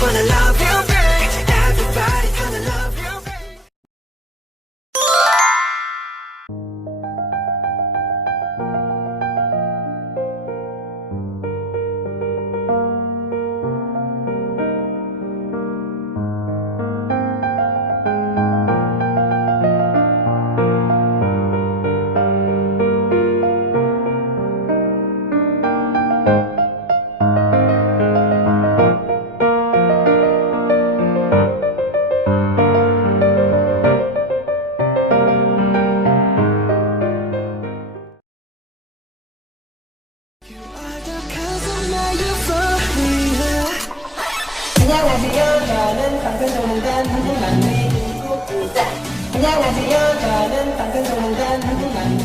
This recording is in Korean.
wanna love you, babe. Everybody gonna love you, babe. 안녕하세요. 저는 방탄소년단 한국 막내 중국입니다. 안녕하세요. 저는 방탄소년단 한국 막내